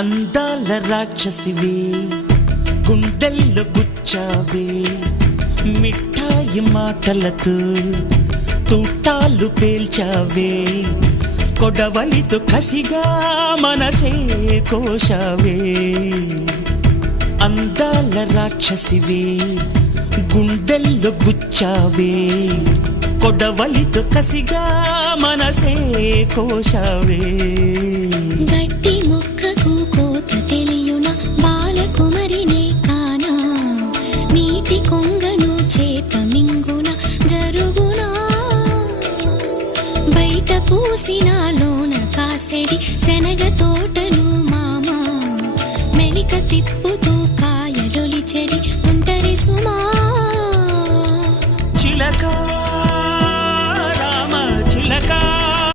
అందాల రాక్షసివే గుండెల్లో గుచ్చావే మిఠాయి మాటలతో తూటాలు పేల్చావే కొడవలితో కసిగా మనసే కోశావే అందాల రాక్షసివే గుండెల్లో గుచ్చావే కొడవలితో కసిగా మనసే కోశావే గట్టి మొక్కకు కోత తెలియున బాలకుమరినే కానా నీటి కొంగను చేప మింగున జరుగునా బయట పూసిన లోన కాసెడి శనగ తోటలు మామ మెలిక తిప్పు